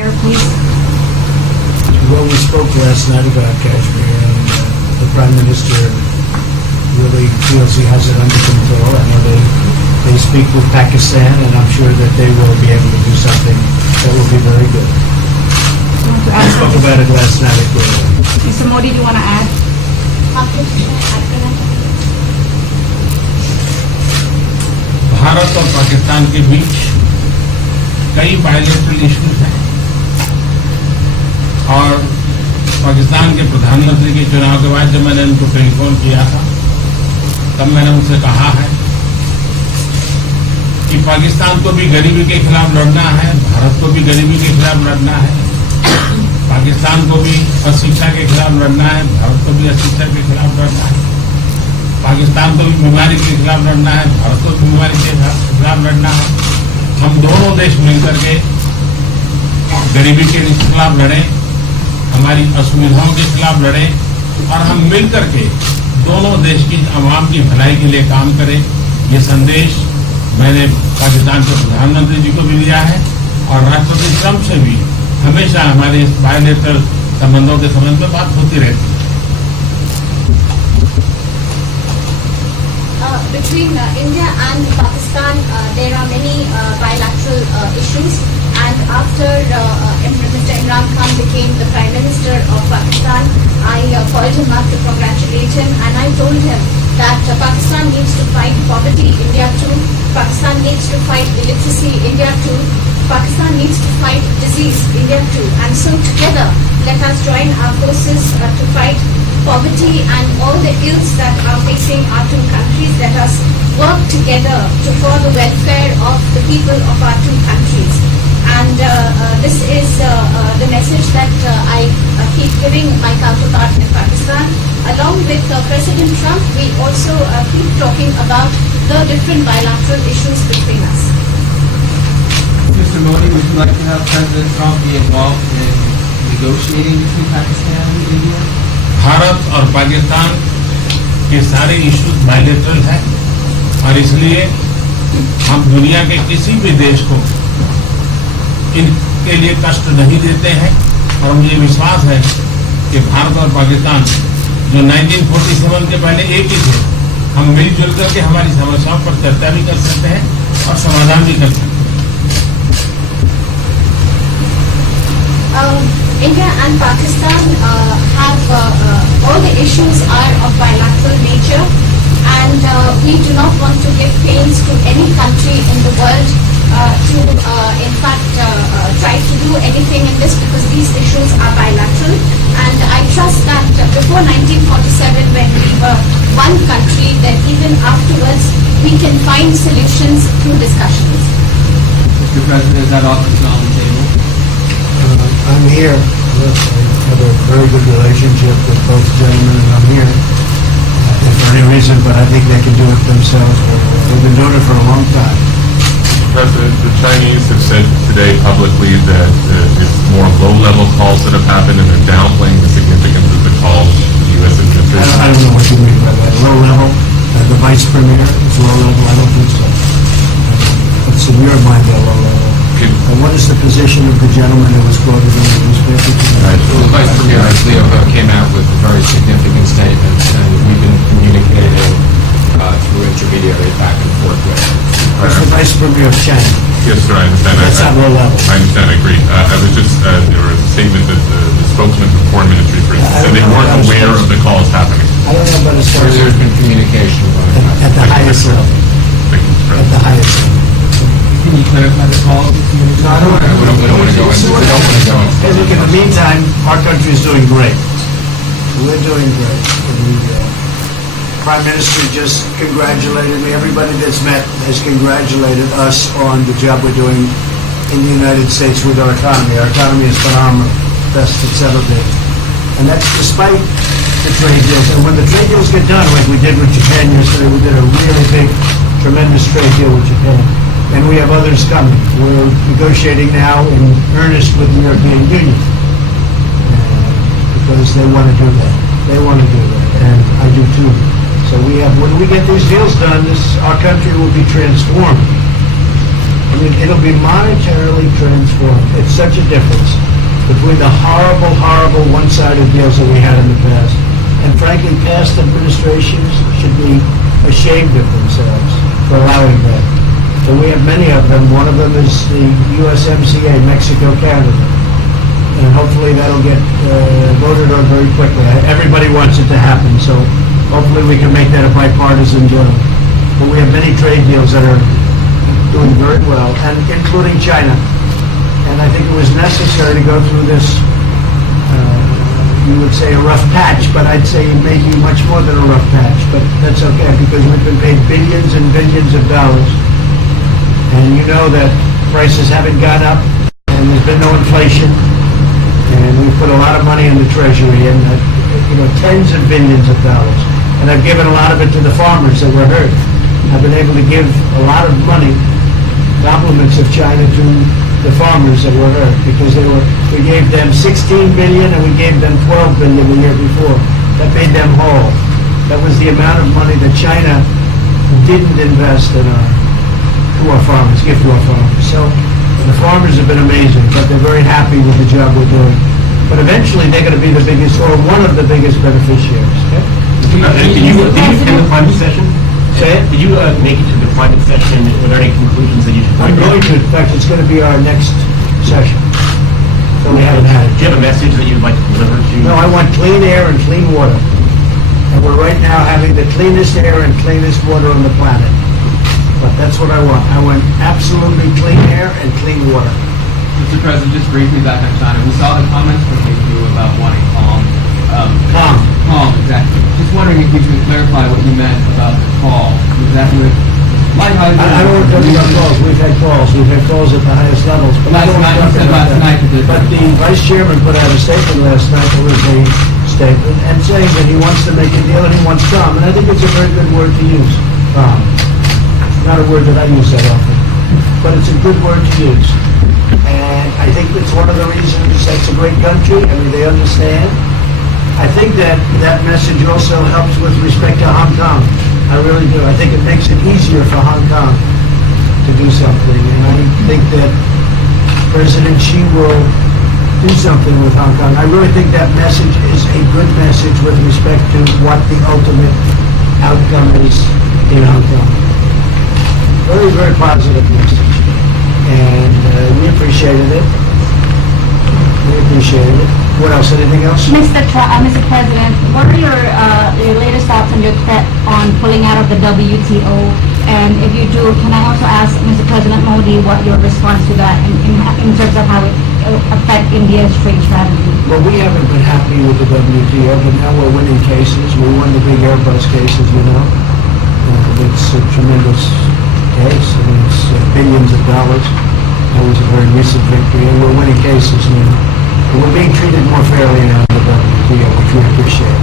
Here, please. Well, we spoke last night about Kashmir, and the Prime Minister really feels he has it under control. I know they speak with Pakistan, and I'm sure that they will be able to do something that will be very good. Want to I add spoke something? about it last night at Bilateral. Mr. Modi, do you want to add? Bharat और पाकिस्तान के बीच कई bilateral issues हैं और पाकिस्तान के प्रधानमंत्री के चुनाव के बाद जब मैंने उनको टेलीफोन किया था तब मैंने उनसे कहा है कि पाकिस्तान को भी गरीबी के खिलाफ लड़ना है, भारत को भी गरीबी के खिलाफ लड़ना है, पाकिस्तान को भी अशिक्षा के खिलाफ लड़ना है, भारत को भी अशिक्षा के खिलाफ लड़ना है, पाकिस्तान को भी बीमारी के खिलाफ लड़ना है, भारत को भी बीमारी के खिलाफ लड़ना है। हम दोनों देश मिलकर के गरीबी के खिलाफ लड़ें, हमारी असुविधाओं के खिलाफ लड़ें और हम मिलकर के दोनों देश की आवाम की भलाई के लिए काम करें। ये संदेश मैंने पाकिस्तान के प्रधानमंत्री जी को भी दिया है और राष्ट्रपति ट्रंप से भी हमेशा हमारे इस बायलैटरल संबंधों के संबंध में बात होती रहती है। Between India and Pakistan, there are many bilateral issues. And after Mr. Imran Khan became the Prime Minister of Pakistan, I called him up to congratulate him, and I told him that Pakistan needs to fight poverty, India too. Pakistan needs to fight illiteracy, India too. Pakistan needs to fight disease, India too. And so together, let us join our forces to fight poverty and all the ills that are facing our two countries. Let us work together for the welfare of the people of our two countries. And this is the message that I keep giving my counterpart in Pakistan. Along with President Trump, we also keep talking about the different bilateral issues between us. Mr. Modi, would you like to have President Trump be involved in negotiating between Pakistan and India? Bharat और पाकिस्तान के सारे issues bilateral हैं और इसलिए हम दुनिया के किसी भी देश को इनके लिए कष्ट नहीं देते हैं और मुझे विश्वास है कि भारत और पाकिस्तान जो 1947 के पहले एक ही थे, हम मिलजुल करके हमारी समस्याओं पर चर्चा भी कर सकते हैं और समाधान भी कर सकते हैं। India and Pakistan have all the issues are of bilateral nature, and we do not want to give pains to any country in the world to in fact try to do anything in this, because these issues are bilateral. And I trust that before 1947, when we were one country, then even afterwards we can find solutions through discussions. Mr. President, is that offer on the table? I'm here. Look, I have a very good relationship with both gentlemen, and I'm here. If for any reason, but I think they can do it themselves. They've been doing it for a long time. President, the Chinese have said today publicly that it's more low-level calls that have happened, and they're downplaying the significance of the calls the U.S. has been facing. I don't know what you mean by that. Low level? The vice premier is low level? I don't think so. What's in your mind, low level? What is the position of the gentleman who was quoted in the newspaper tonight? The Vice Premier Leo came out with very significant statements, and we've been communicating through intermediaries back and forth with him. That's the vice premier of China. Yes, sir, I understand. That's not low level. I understand, I agree. I was just, there was a statement that the spokesman for the Foreign Ministry, for instance, said they weren't aware of the calls happening. I don't know about as far as There's been communication going on. at the highest level. Thank you, Mr. At President. the highest level. Can you clarify the call? No, I don't want to. We don't want to go into. We don't want to go into. Hey, look, in the meantime, our country is doing great. We're doing great. The Prime Minister just congratulated me. Everybody that's met has congratulated us on the job we're doing in the United States with our economy. Our economy is phenomenal, best it's ever been. And that's despite the trade deals. And when the trade deals get done, like we did with Japan yesterday, we did a really big, tremendous trade deal with Japan. And we have others coming. We're negotiating now in earnest with the European Union because they want to do that. They want to do that, and I do too. So we have, when we get these deals done, our country will be transformed. mean, it'll be monetarily transformed. It's such a difference between the horrible, horrible one-sided deals that we had in the past. And frankly, past administrations should be ashamed of themselves for allowing that. So we have many of them. One of them is the USMCA, Mexico, Canada. And hopefully that'll get voted on very quickly. Everybody wants it to happen, so hopefully we can make that a bipartisan deal. But we have many trade deals that are doing very well, and including China. And I think it was necessary to go through this, you would say a rough patch, but I'd say maybe much more than a rough patch. But that's okay, because we've been paid billions and billions of dollars. And you know that prices haven't gone up, and there's been no inflation. And we put a lot of money in the treasury, and tens of billions of dollars. And I've given a lot of it to the farmers that were hurt. I've been able to give a lot of money, compliments of China, to the farmers that were hurt, because we gave them 16 billion and we gave them 12 billion the year before. That made them whole. That was the amount of money that China didn't invest in to our farmers, give to our farmers. So the farmers have been amazing, but they're very happy with the job we're doing. But eventually they're going to be the biggest, or one of the biggest beneficiaries. Okay? Did you attend the climate session? Say it? Did you make it to the climate session? Were there any conclusions that you took? I'm going to. In fact, it's going to be our next session. So we haven't had it. Do you have a message that you'd like to deliver to? No, I want clean air and clean water. And we're right now having the cleanest air and cleanest water on the planet. But that's what I want. I want absolutely clean air and clean water. Mr. President, just briefly back on China, we saw the comments from you about wanting calm. Calm, exactly. Just wondering if you could clarify what you meant about the call. Was that with I don't want to talk about calls. We've had calls. We've had calls at the highest levels. But I don't want to talk about that. But the Vice Chairman put out a statement last night, that was a statement, and saying that he wants to make a deal and he wants calm. And I think it's a very good word to use, calm. Not a word that I use that often, but it's a good word to use. And I think it's one of the reasons it's a great country. I mean, they understand. I think that message also helps with respect to Hong Kong. I really do. I think it makes it easier for Hong Kong to do something. And I think that President Xi will do something with Hong Kong. I really think that message is a good message with respect to what the ultimate outcome is in Hong Kong. Very, very positive message. And we appreciated it. We appreciated it. What else? Anything else? Mr. President, what are your latest thoughts on your threat on pulling out of the WTO? And if you do, can I also ask Mr. President Modi what your response to that in terms of how it will affect India's trade strategy? Well, we haven't been happy with the WTO, but now we're winning cases. We won the big Airbus cases, you know. It's a tremendous case. I mean, it's billions of dollars. That was a very recent victory, and we're winning cases now. And we're being treated more fairly now in the WTO, which we appreciate.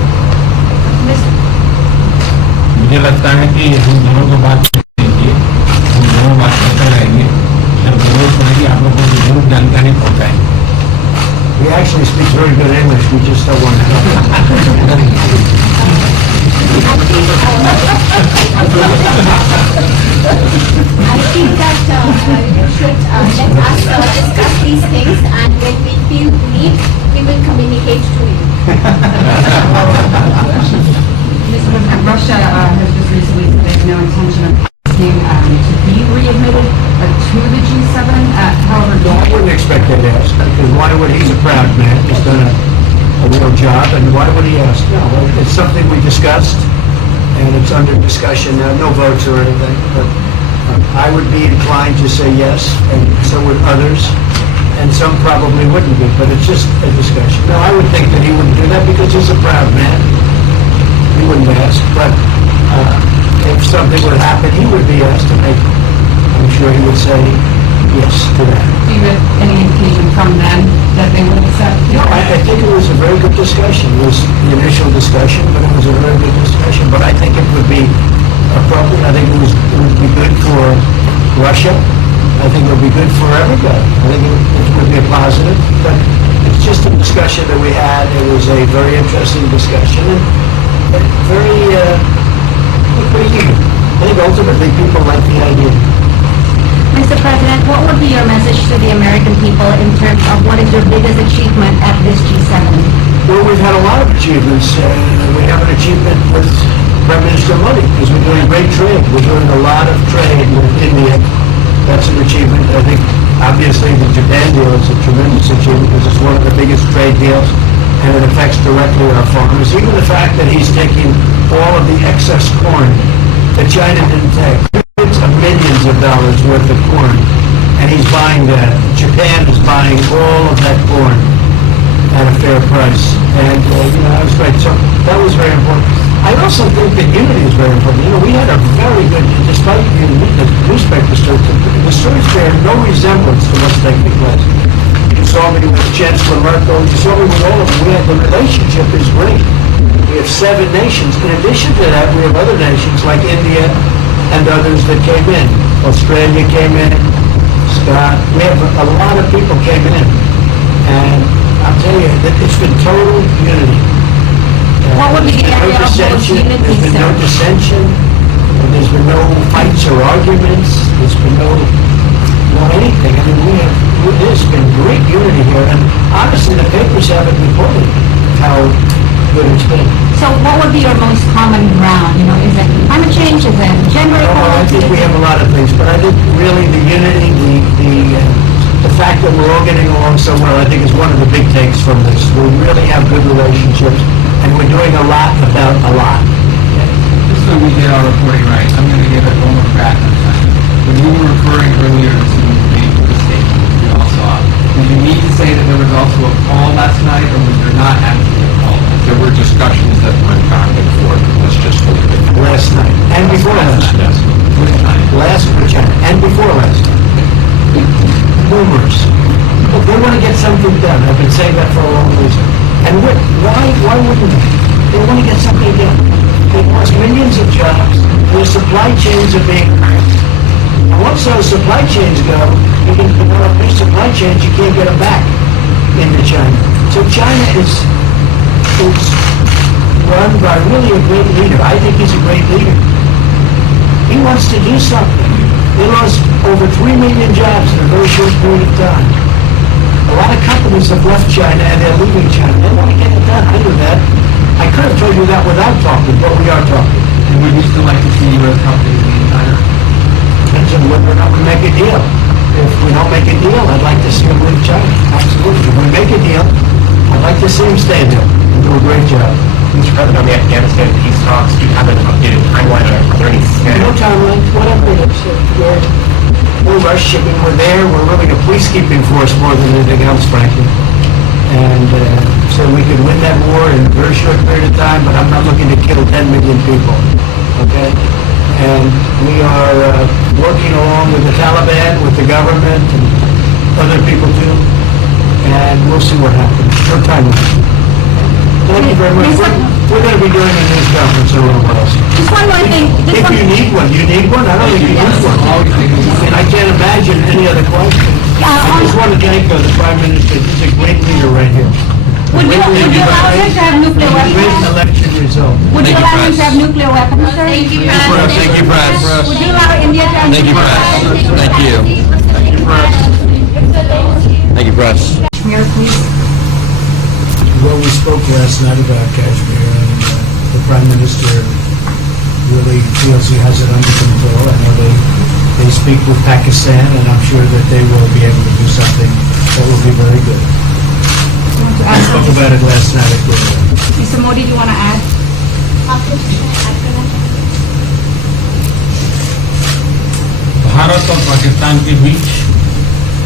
मुझे लगता है कि हम दोनों को बात करेंगे, हम दोनों बात करते रहेंगे, जब जरूरत पड़ेगी आप लोगों को जरूर जानकारी पहुंचाएंगे. He actually speaks very good English. We just don't want to help him. I think that you should let us discuss these things, and when we feel need, we will communicate to you. Mr. President, Russia has just recently said there's no intention of asking to be readmitted to the G7. However, I wouldn't expect that to ask, because why would he's a proud man, he's done a real job, and why would he ask? No, it's something we discussed, and it's under discussion now, no votes or anything, but I would be inclined to say yes, and so would others, and some probably wouldn't be, but it's just a discussion. No, I would think that he wouldn't do that because he's a proud man. He wouldn't ask, but if something would happen, he would be asked to make, I'm sure he would say yes to that. do you have any indication from them that they would accept? No, I think it was a very good discussion. It was the initial discussion, but it was a very good discussion. But I think it would be appropriate. I think it would be good for Russia. I think it would be good for everybody. I think it would be a positive. But it's just a discussion that we had. It was a very interesting discussion and very eager. I think ultimately people like the idea. Mr. President, what would be your message to the American people in terms of what is your biggest achievement at this G7? Well, we've had a lot of achievements. We have an achievement with Prime Minister Modi, because we're doing great trade. We're doing a lot of trade with India. That's an achievement. I think, obviously, the Japan deal is a tremendous achievement, because it's one of the biggest trade deals, and it affects directly our farmers. Even the fact that he's taking all of the excess corn that China didn't take, hundreds of millions of dollars worth of corn, and he's buying that. Japan is buying all of that corn at a fair price. And, that was great. So that was very important. I also think that unity is very important. We had a very good, despite the newspaper stories, the stories bear no resemblance to what's taking place. You saw me with Chancellor Merkel, you saw me with all of them. The relationship is great. We have 7 nations. In addition to that, we have other nations like India and others that came in. Australia came in, Scott. We have a lot of people came in. And I'll tell you, it's been total unity. What would be the There's been area of most dissension. unity, There's been no sir? dissension. There's been no fights or arguments. There's been no anything. I mean, there's been great unity here. And honestly, the papers haven't reported how good it's been. So what would be your most common ground? Is it climate change? Is it gender I equality? think we have a lot of things, but I think really the unity, the fact that we're all getting along so well, I think is one of the big takes from this. We really have good relationships, and we're doing a lot about a lot. Just so we get our reporting right, I'm going to give it one more crack on China. When you were referring earlier to the statement we all saw, did you need to say that there was also a call last night, or was there not actually a call? There were discussions that went back and forth. Let's just leave it. Last night, and before last night. Which time? Last week, and before last night. Rumors. Look, they want to get something done. I've been saying that for a long reason. And why wouldn't they? They want to get something done. They lost millions of jobs. Their supply chains are being cracked. And once those supply chains go, you can develop new supply chains, you can't get them back into China. So China is run by really a great leader. I think he's a great leader. He wants to do something. They lost over 3 million jobs in a very short period of time. A lot of companies have left China and they're leaving China. They want to get it done. I knew that. I could have told you that without talking, but we are talking. And would you still like to see U.S. companies in China? Depends on whether or not we make a deal. If we don't make a deal, I'd like to see them leave China. Absolutely. If we make a deal, I'd like to see them stay there and do a great job. Mr. President, on the Afghanistan peace talks, do you have an updated timeline? Are there any No timeline, whatever it is. We're rushing. We're there. We're really a peacekeeping force more than anything else, frankly. And so we could win that war in a very short period of time, but I'm not looking to kill 10 million people. Okay? And we are working along with the Taliban, with the government, and other people too. And we'll see what happens. No timeline. Thank you very much. We're going to be doing a news conference a little while. Just one more thing. If you need one, you need one? I don't think you need one. I can't imagine any other question. I just want to thank the Prime Minister. He's a great leader right here. Would you allow him to have nuclear Great weapons? election result. Would you allow him to have nuclear weapons, sir? Thank you, Press. Thank you, Press. Would you allow India to have Thank you, nuclear Press. weapons? Thank you. Thank you, Press. Mayor, please. Well, we spoke last night about Kashmir, and the Prime Minister really feels he has it under control. I know they speak with Pakistan, and I'm sure that they will be able to do something that will be very good. I spoke about it last night at Bilateral. Mr. Modi, do you want to add? Bharat और पाकिस्तान के बीच